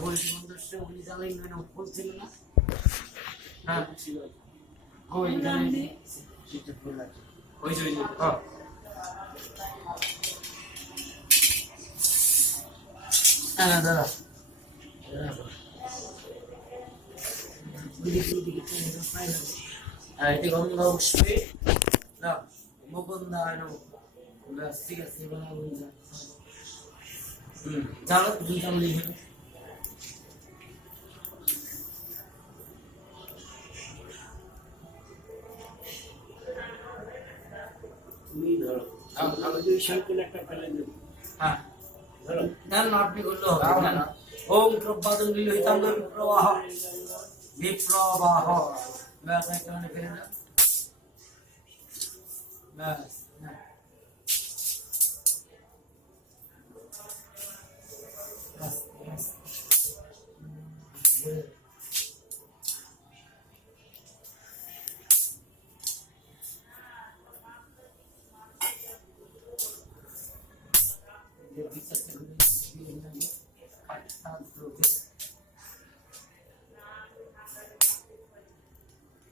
হরিবন্ধস্য হরিজালিঙ্গন ফুল ছিল না? হ্যাঁ ওই ফুল আছে ওই যে হ্যাঁ দাদা এটি গঙ্গা পুষ্পে না মুকুন্দায় নমঃ। ঠিক আছে জানো দুইটা লিখে তুমি ধরো আমি দুই সাইকেল একটা ফেলে দেব। হ্যাঁ ধরো না না আপনি করলে হবে না। ওম প্রবাদন বিলোহিতাং বিপ্রবাহ বিপ্রবাহ ব্যাস একটা মানে ফেলে দাও ব্যাস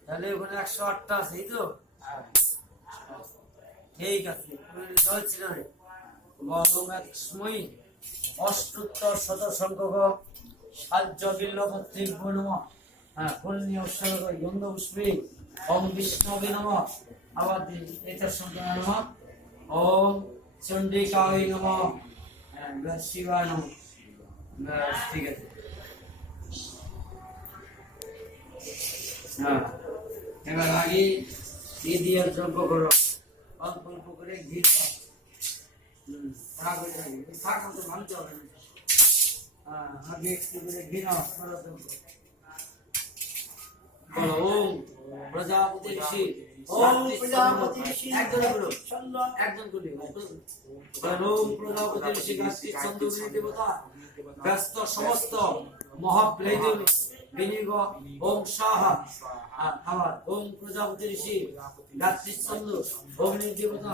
তাহলে ওখানে 108টা আছে এই তো ঠিক আছে চলছিল রে গরম এক সময় অষ্টোত্তর শত সংখ্যক সাহায্য বিল্ল কর্তৃক নম। হ্যাঁ ফুল নিয়ে উৎসর্গ গন্ধ পুষ্পে ওম বিষ্ণবে নম। আবার এটার সঙ্গে নম ওম চণ্ডিকায় নম। হ্যাঁ শিবায় নম। ঠিক আছে হ্যাঁ এবার আগে দিয়ে যজ্ঞ করো অল্প অল্প করে ঘি দাও। ভাঙতে হবে না। হ্যাঁ আগে একটু করে ঘি নাও করো যজ্ঞ। বলো ওম প্রজাপতি ঋষি ওম প্রজাপতি ঋষি একজন করো ছন্দ একজন করলে ওম প্রজাপতি ঋষি গাছটি ছন্দগুলি দেবতা ব্যস্ত সমস্ত মহাপ্লেদ বিনিয়োগ ওম সাহা। আবার ওম প্রজাপতি ঋষি গাছটি ছন্দ অগ্নি দেবতা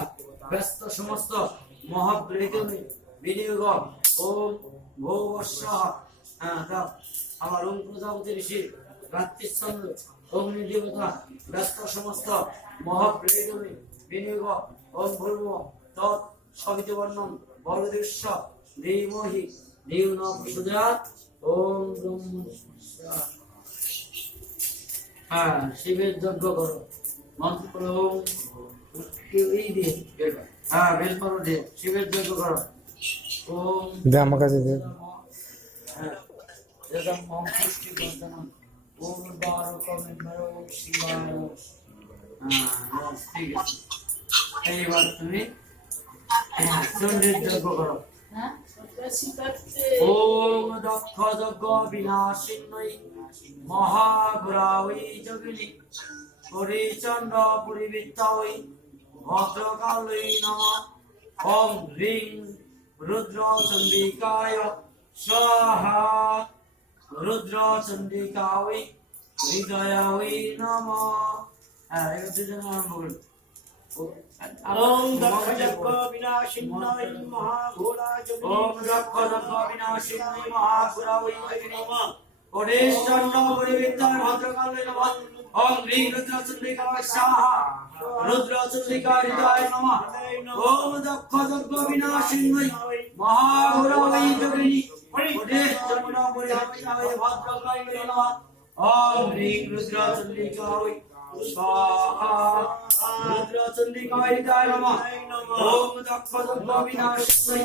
ব্যস্ত সমস্ত মহাপ্লেদ বিনিয়োগ ওম ভৌ সাহা। দাও আবার ওম প্রজাপতি ঋষি গাছটি ছন্দ অগ্নি দেবতা ব্যস্ত সমস্ত মহাপ্লেদ বিনিয়োগ ওম ভূর্ভ তৎ সবিতবর্ণম বর্গদৃশ্য ধীমহি ধিউ ন প্রচোদয়াৎ ওম ব্রহ্ম। হ্যাঁ শিবের যজ্ঞ করো মন্ত্র ওম এই দিয়ে হ্যাঁ বেলপত্র দিয়ে শিবের যজ্ঞ করো ওম দে আমার কাছে দে। হ্যাঁ যদম ওম সৃষ্টি বর্ধনম ওম বারকম ওম শিবায় নমঃ। হ্যাঁ ঠিক আছে এইবার তুমি চণ্ডীর যজ্ঞ করো। ওম দক্ষ যজ্ঞ বিনাশিন্নৈ মহাঘোরাওই যোগিনী পরিচণ্ড পরিবৃত্তাওই ভদ্রকালৈ নমঃ। ওম হ্রিং রুদ্র চণ্ডিকায় স্বাহা। রুদ্র চণ্ডিকায় হৃদয়ায় নমঃ। হ্যাঁ এবার দুজন আরম্ভ করুন। ওম দক্ষ যজ্ঞ বিনাশিন্নৈ মহাঘোরাযোগিনী ওম দক্ষ যজ্ঞ বিনাশিন্নৈ মহাঘোরাওই যোগিনী পরিচণ্ড পরিবৃত্তায় ভদ্রকালৈ নমঃ। ওম হ্রিং রুদ্র চণ্ডিকায় স্বাহা। রুদ্র চণ্ডিকায় হৃদয়ায় নমঃ। ওম দক্ষ যজ্ঞ বিনাশিন্নৈ মহাঘোরাওই যোগিনী পরিচণ্ড পরিবৃত্তায় ভদ্রকালৈ নমঃ। ওম হ্রিং রুদ্র চণ্ডিকায় স্বাহা। রুদ্র চণ্ডিকায় হৃদয়ায় নমঃ। ওম দক্ষ যজ্ঞ বিনাশিন্নৈ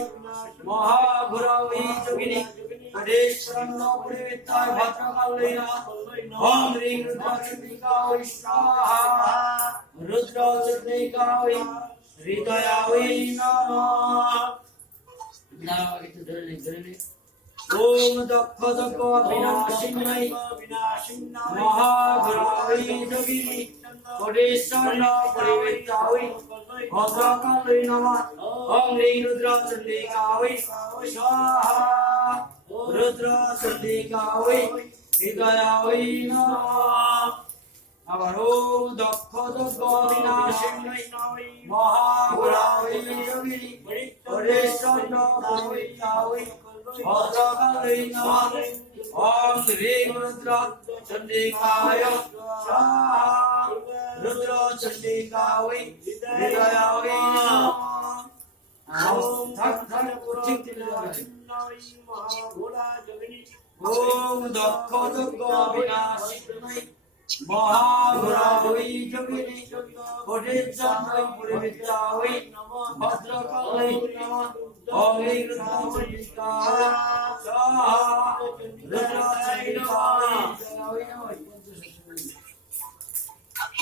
মহাঘোরাওই যোগিনী পরিচণ্ড পরিবৃত্তায় ভদ্রকালৈ নমঃ। ওম হ্রিং রুদ্র চণ্ডিকায় স্বাহা। রুদ্র চণ্ডিকায় হৃদয়ায় নমঃ। নাও একটু ধরে নে ওম দক্ষ যজ্ঞ বিনাশিন্নৈ মহাঘোরাওই যোগিনী পরিচণ্ড পরিবৃত্তায় ভদ্রকালৈ নমঃ। ওম হ্রিং রুদ্র চণ্ডিকায় স্বাহা। রুদ্র চণ্ডিকায় হৃদয়ায় নমঃ। আবার ওম দক্ষ যজ্ঞ বিনাশিন্নৈ মহাঘোরাওই যোগিনী পরিচণ্ড পরিবৃত্তায় ভদ্রকালী নমঃ ওম হ্রিং রুদ্র চণ্ডিকায় স্বাহা রুদ্র চণ্ডিকা ওই হৃদয়া ওই নমঃ ওম ঠিক ওম দক্ষ যজ্ঞ বিনাশিনী মহাঘোরা ওই যোগিনী কোটিচন্দ্র পরিবিদ্যা ওই ভদ্রকালী নমঃ ওম হ্রিং রুদ্র চণ্ডিকা স্বাহা রুদ্র চণ্ডিকা ওই নমঃ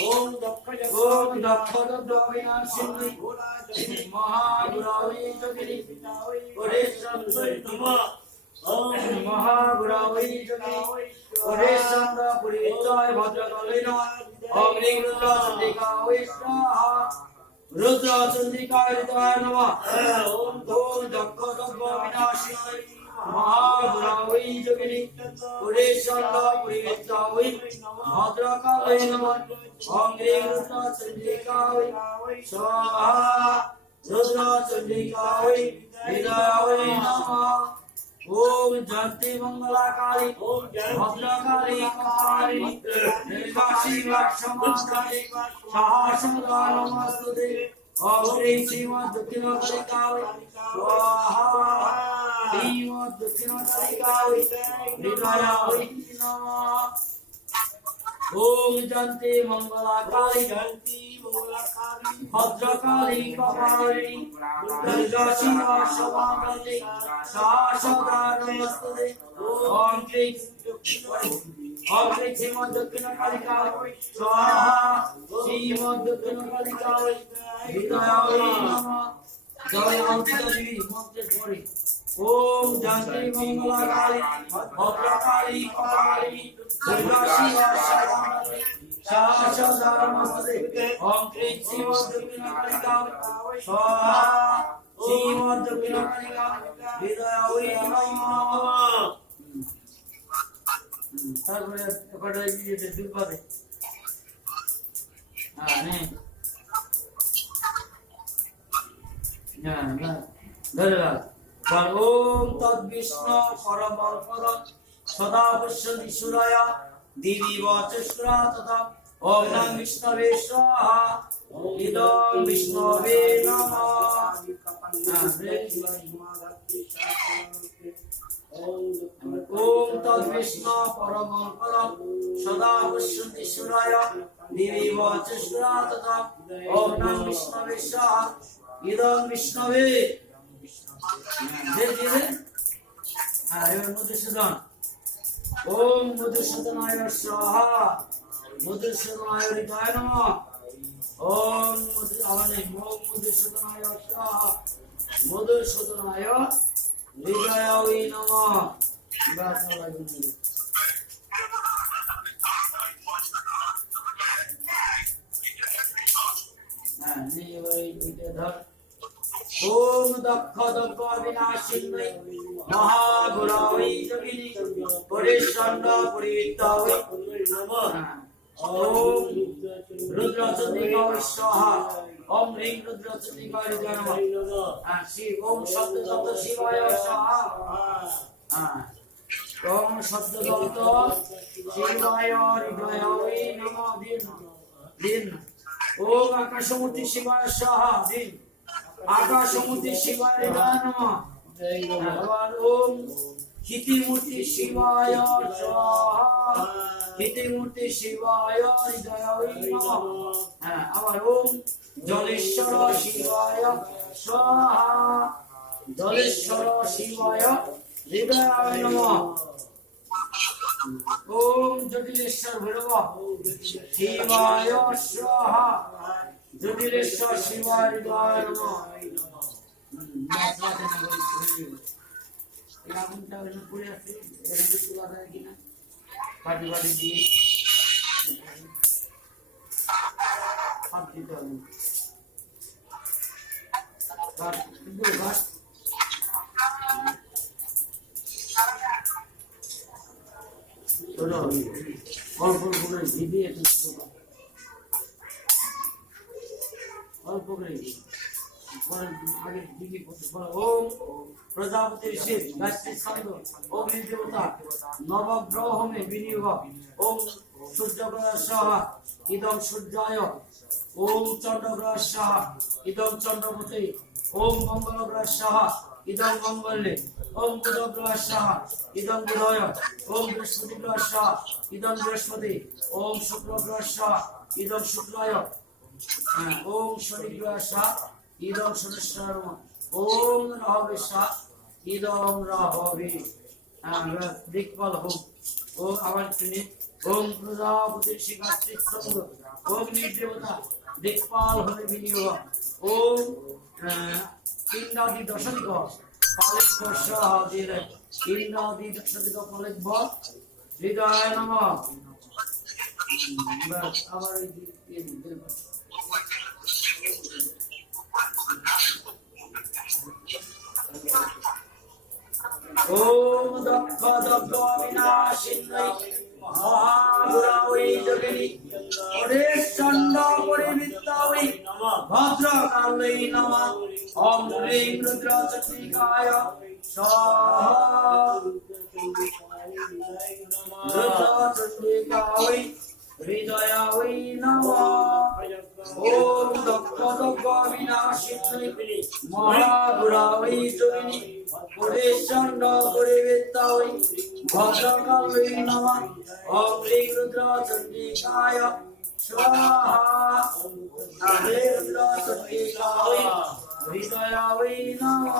ওম দক্ষ যজ্ঞ বিনাশিনী মহাঘোরা ওই যোগিনী কোটিচন্দ্র নমঃ মহাগুরাবৈ যোগী পরেশচন্দ্র পুরীতয় ভদ্রকালী নমঃ ওম হ্রিং রুদ্র চণ্ডিকা ওই স্বাহা রুদ্র চণ্ডিকা হৃদয় নমঃ ওম দক্ষ যজ্ঞ বিনাশিনী মহাগুরাবৈ যোগিনী পরেশচন্দ্র পুরীতয় ওই ভদ্রকালী নমঃ ওম হ্রিং রুদ্র চণ্ডিকা ওই স্বাহা রুদ্র চণ্ডিকা ওই হৃদয় ওই নমঃ ओम जयंती मंगला काली भद्रकाली कपालिनी निर्वासी लक्ष्मणाकाली सहस्रदा नमस्तुते ओम ह्रीं श्रीमद्दक्षिणकाली स्वाहा श्रीमद्दक्षिणकाली हृदया वै नमः ओम जयंती मंगला काली भद्रकाली कपालिनी निर्वासी लक्ष्मणाकाली सहस्रदा नमस्तुते ओम ह्रीं श्रीमद्दक्षिणकाली स्वाहा श्रीमद्दक्षिणकाली हृदया वै नमः जय अंतिका देवी मंत्र पढ़े ओम जयंती मंगला काली भद्रकाली कपालिनी निर्वासी लक्ष्मणाकाली सहस्रदा नमस्तुते ओम ह्रीं श्रीमद्दक्षिणकाली स्वाहा श्रीमद्दक्षिणकाली हृदया वै नमः তারপরে এবারে এই যে দুপারে নে না ধরলা বল ওম তদ বিষ্ণু পরমং পর সদা পশ্যন্তি সূরায়া দিবি বাচস্রা তথা ওম নমঃ বিষ্ণবে স্বাহা ইদং বিষ্ণবে নমঃ ओम तद विष्णु परमं पदं सदा पश्यन्ति सूराय दिवि वाचस्पति तथा ओम नमः विष्णवे स्वाहा इदं विष्णवे धीरे एबार मधुसूदन ओम मधुसूदनाय स्वाहा मधुसूदनाय हृदय नमः ओम मधुसूदनाय स्वाहा मधुसूदनाय हृदय वै नमः ओम दक्ष दक्ष विनाशिनी महागुरा वै योगिनी परेशचंद्र पुरीता वै नमः ओम रुद्र चण्डिका स्वाहा ओम ह्रीं रुद्र चण्डिका हृदय नमः श्री ओम शब्द शब्द शिवाय स्वाहा ओम शब्द शब्द शिवाय हृदय वै नमः दिन ओम आकाशमूर्ति शिवाय स्वाहा दिन आकाशमूर्ति शिवाय हृदय नमः ओम हितिमूर्ति शिवाय स्वाहा हितिमूर्ति शिवाय हृदय वै नमः आबार ओम जलेश्वर शिवाय स्वाहा जलेश्वर शिवाय हृदय वै नमः ओम जटिलेश्वर भैरव शिवाय स्वाहा जटिलेश्वर शिवाय हृदय नमः আগুনটা ওখানে পড়ে আছে এটা তোলা যায় কিনা পাটি পাটি দিয়ে হাত দিতে হবে অল্প করে ঘি দিয়ে অল্প করে ঘি আগে দিকে ওম প্রজাপতি ঋষি গায়ত্রী ছন্দ অগ্নি দেবতা নবগ্রহ মে বিনিয়োগ ওম সূর্যগ্রহ সাহা ইদং সূর্যায় ওম চন্দ্রগ্রহ সাহা ইদং চন্দ্রমতে ওম মঙ্গলগ্রহ সাহা ইদং মঙ্গলে ওম বুধগ্রহ সাহা ইদং বুধয় ওম বৃহস্পতি গ্রহ সাহা ইদং বৃহস্পতি ওম শুক্রগ্রহ সাহা ইদং শুক্রায় ওম শনি গ্রহ সাহা ইদং শনিশ্চর ওম রাহবে সাহা ইদং রাহবে দিকপাল হোম ওম আবার তিনি ওম প্রজাপতি শিগাত্রী ছন্দ অগ্নি দেবতা দিকপাল হবে বিনিয়োগ ওম ইন্দ্রাদি দশদিক পালিত সহ দিলে ইন্দ্রাদি দশদিক পালিত হৃদয় নম আবার ওম দক্ষ দগ্ধ বিনাশিন্নৈ মহাগুরাওই যোগিনী পরেশ চণ্ড পরিবৃত্তাওই ভদ্রকালৈ নমঃ ওম হ্রিং রুদ্র চক্রিকায় স্বাহা রুদ্র চক্রিকায় হৃদয়ায় নমঃ ওম দক্ষ দগ্ধ বিনাশিন্নৈ মহাগুরাওই যোগিনী পরেশ চণ্ড পরিবৃত্তাওই ভদ্রকালৈ নমঃ ওম হ্রিং রুদ্র চণ্ডীকায় স্বাহা হ্রে রুদ্র চণ্ডীকায় হৃদয়ায় নমঃ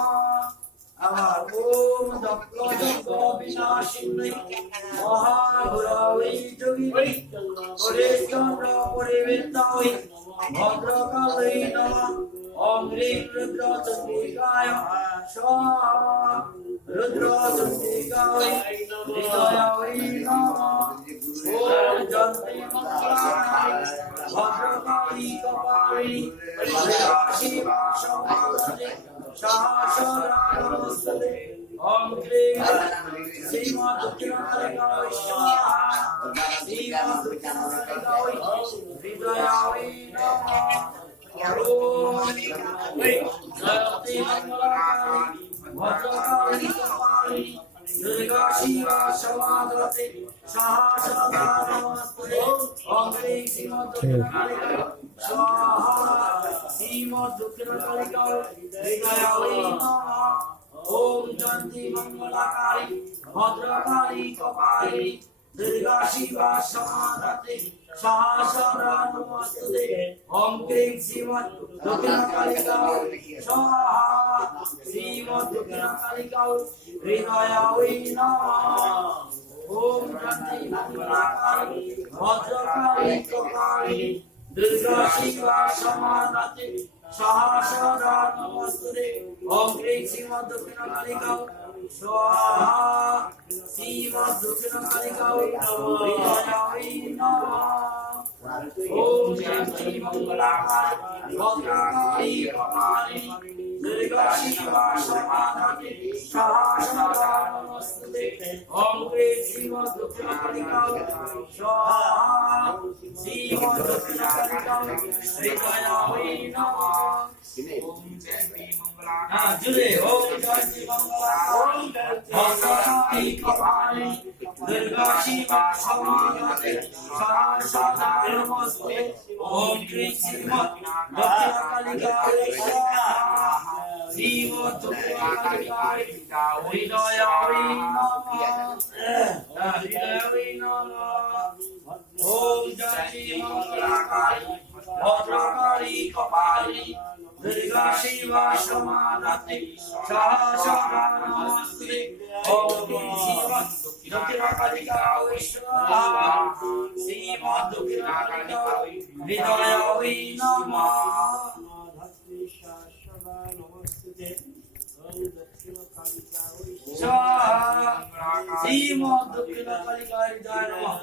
আবার ওম দক্ষ দগ্ধ বিনাশিন্নৈ মহাগুরাওই যোগিনী পরেশ চণ্ড পরিবৃত্তাওই ভদ্রকালৈ নমঃ ওম হ্রিং রুদ্র চণ্ডীকায় স্বাহা রুদ্র চণ্ডীকায় হৃদয়ায় নমঃ ওম জয়ন্তী মঙ্গলাকালী ভদ্রকালী কপালিনী শিবা সমাগতে সহস্রা নমস্তে ওম ক্লীং শ্রীমৎ দক্ষিণাকালিকায় স্বাহা শ্রীমৎ দক্ষিণাকালিকায় হৃদয়ায় নমঃ ওম জয়ন্তী মঙ্গলাকালী ভদ্রকালী কপালিনী দুর্গা শিবা সমাগতে সহস্রা নমস্তে ওম ক্লীং শ্রীমৎ দক্ষিণাকালিকায় স্বাহা শ্রীমৎ দক্ষিণাকালিকায় হৃদয়ায় নমঃ ওম জয়ন্তী মঙ্গলাকালী ভদ্রকালী কপালিনী দুর্গা শিবা সমাগতে সহস্রা নমস্তে ওম ক্লীং শ্রীমৎ দক্ষিণাকালিকায় স্বাহা শ্রীমৎ দক্ষিণাকালিকায় হৃদয়ায় নমঃ ওম জয়ন্তী মঙ্গলাকালী ভদ্রকালী কপালিনী দুর্গা শিবা সমাগতে সহস্রা নমস্তে ওম ক্লীং শ্রীমৎ দক্ষিণাকালিকায় স্বাহা শ্রীমৎ দক্ষিণাকালিকায় হৃদয়ায় নমঃ ওম জয়ন্তী মঙ্গলাকালী ভদ্রকালী কপালিনী দুর্গা শিবা সমাগতে সহস্রা নমস্তে ওম ক্লীং শ্রীমৎ দক্ষিণাকালিকায় স্বাহা শ্রীমৎ দক্ষিণাকালিকায় হৃদয়ায় নমঃ জুড়ে ওম জয়ন্তী মঙ্গলাকালী ভদ্রকালী কপালিনী দুর্গা শিবা সমাগতে সহস্রা নমস্তে ওম ক্লীং শ্রীমৎ দক্ষিণাকালিকায় স্বাহা শ্রীমৎ দক্ষিণাকালিকায় হৃদয়ায় নমঃ হৃদয়ায় নমঃ ওম জয়ন্তী মঙ্গলাকালী ভদ্রকালী কপালিনী দুর্গা শিবা সমাগতে সহস্রা নমস্তে ওম ক্লীং শ্রীমৎ দক্ষিণাকালিকায় স্বাহা শ্রীমৎ দক্ষিণাকালিকায় হৃদয়ায় নমঃ স্বাহা শ্রীমৎ দক্ষিণাকালিকায় হৃদয়ায় নমঃ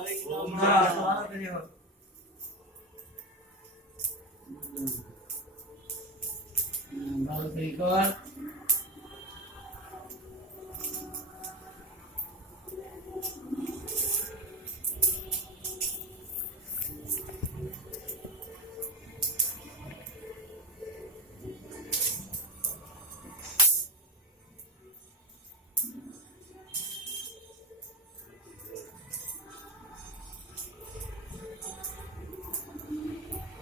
ভালো